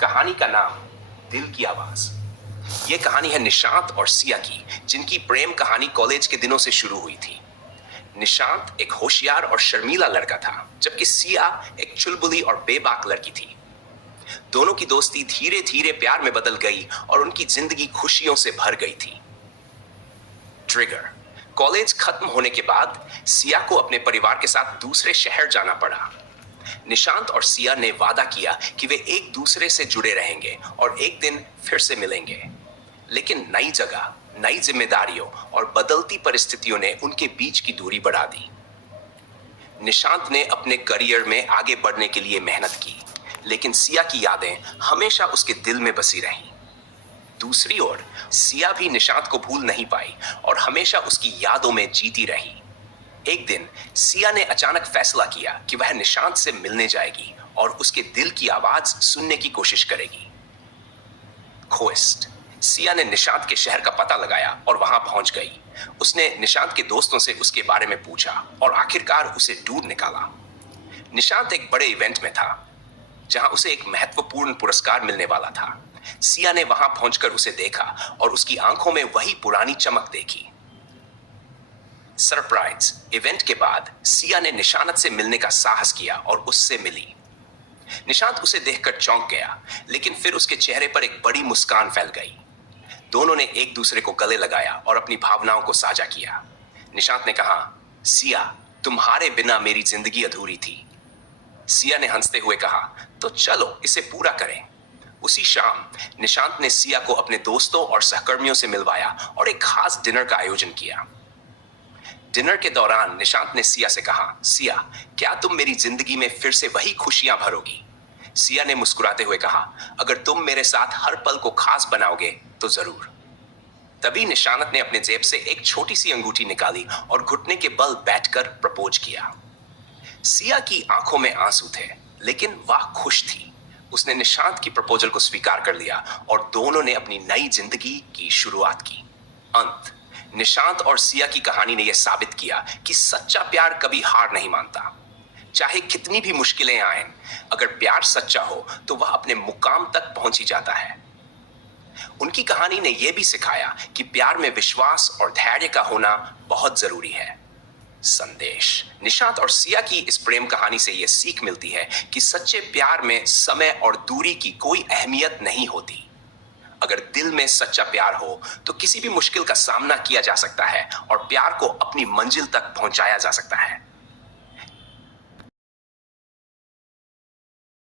कहानी का नाम दिल की आवाज। ये कहानी है निशांत और सिया की, जिनकी प्रेम कहानी कॉलेज के दिनों से शुरू हुई थी। निशांत एक होशियार और शर्मीला लड़का था, जबकि सिया एक चुलबुली और बेबाक लड़की थी। दोनों की दोस्ती धीरे धीरे प्यार में बदल गई और उनकी जिंदगी खुशियों से भर गई थी। ट्रिगर। कॉलेज खत्म होने के बाद सिया को अपने परिवार के साथ दूसरे शहर जाना पड़ा। निशांत और सिया ने वादा किया कि वे एक दूसरे से जुड़े रहेंगे और एक दिन फिर से मिलेंगे। लेकिन नई जगह, नई जिम्मेदारियों और बदलती परिस्थितियों ने उनके बीच की दूरी बढ़ा दी। निशांत ने अपने करियर में आगे बढ़ने के लिए मेहनत की, लेकिन सिया की यादें हमेशा उसके दिल में बसी रहीं। दूसरी ओर सिया भी निशांत को भूल नहीं पाई और हमेशा उसकी यादों में जीती रही। एक दिन सिया ने अचानक फैसला किया कि वह निशांत से मिलने जाएगी और उसके दिल की आवाज सुनने की कोशिश करेगी। क्वेस्ट। सिया ने निशांत के शहर का पता लगाया और वहां पहुंच गई। उसने निशांत के दोस्तों से उसके बारे में पूछा और आखिरकार उसे ढूंढ निकाला। निशांत एक बड़े इवेंट में था, जहां उसे एक महत्वपूर्ण पुरस्कार मिलने वाला था। सिया ने वहां पहुंचकर उसे देखा और उसकी आंखों में वही पुरानी चमक देखी। सरप्राइज। इवेंट के बाद सिया ने निशांत से मिलने का साहस किया और उससे मिली। निशांत उसे देखकर चौंक गया, लेकिन फिर उसके चेहरे पर एक बड़ी मुस्कान फैल गई। दोनों ने एक दूसरे को गले लगाया और अपनी भावनाओं को साझा किया। निशांत ने कहा, सिया, तुम्हारे बिना मेरी जिंदगी अधूरी थी। सिया ने हंसते हुए कहा, तो चलो इसे पूरा करें। उसी शाम निशांत ने सिया को अपने दोस्तों और सहकर्मियों से मिलवाया और एक खास डिनर का आयोजन किया। डिनर के दौरान निशांत ने सिया से कहा, सिया, क्या तुम मेरी जिंदगी में फिर से वही खुशियां भरोगी? सिया ने मुस्कुराते हुए कहा, अगर तुम मेरे साथ हर पल को खास बनाओगे तो जरूर। तभी निशांत ने अपने जेब से एक छोटी सी अंगूठी निकाली और घुटने के बल बैठकर प्रपोज किया। सिया की आंखों में आंसू थे, लेकिन वह खुश थी। उसने निशांत की प्रपोजल को स्वीकार कर लिया और दोनों ने अपनी नई जिंदगी की शुरुआत की। अंत। निशांत और सिया की कहानी ने यह साबित किया कि सच्चा प्यार कभी हार नहीं मानता। चाहे कितनी भी मुश्किलें आएं, अगर प्यार सच्चा हो तो वह अपने मुकाम तक पहुंच ही जाता है। उनकी कहानी ने यह भी सिखाया कि प्यार में विश्वास और धैर्य का होना बहुत जरूरी है। संदेश। निशांत और सिया की इस प्रेम कहानी से यह सीख मिलती है कि सच्चे प्यार में समय और दूरी की कोई अहमियत नहीं होती। अगर दिल में सच्चा प्यार हो तो किसी भी मुश्किल का सामना किया जा सकता है और प्यार को अपनी मंजिल तक पहुंचाया जा सकता है।